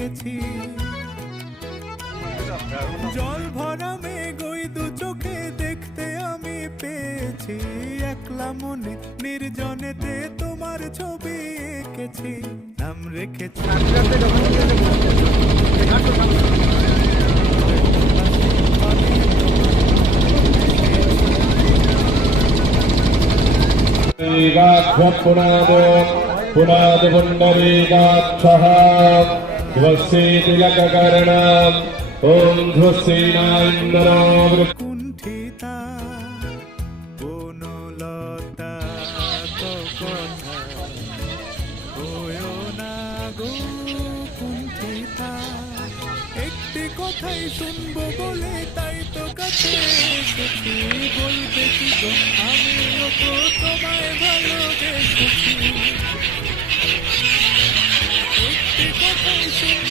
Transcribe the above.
এঁকেছি। জল ভরা মেঘ ওই দু চোখে দেখতে আমি পেয়েছি, একলা মনে নির্জনেতে তোমার ছবি এঁকেছি, নাম রেখেছি। पुनाद पुण्डरीकाक्षः ध्वस्ते तिलककर्णम् ॐ ध्वस्तेनाइन्द्रो কুণ্ঠিতা বনলতা কথা হয়ো না গো কুণ্ঠিতা, একটি কথাই শুনবো বলে তাই তো কাছে এসেছি, বলবে কি গো আমিও তো তোমায় ভালোবেসেছি। একটি কথাই শুনবো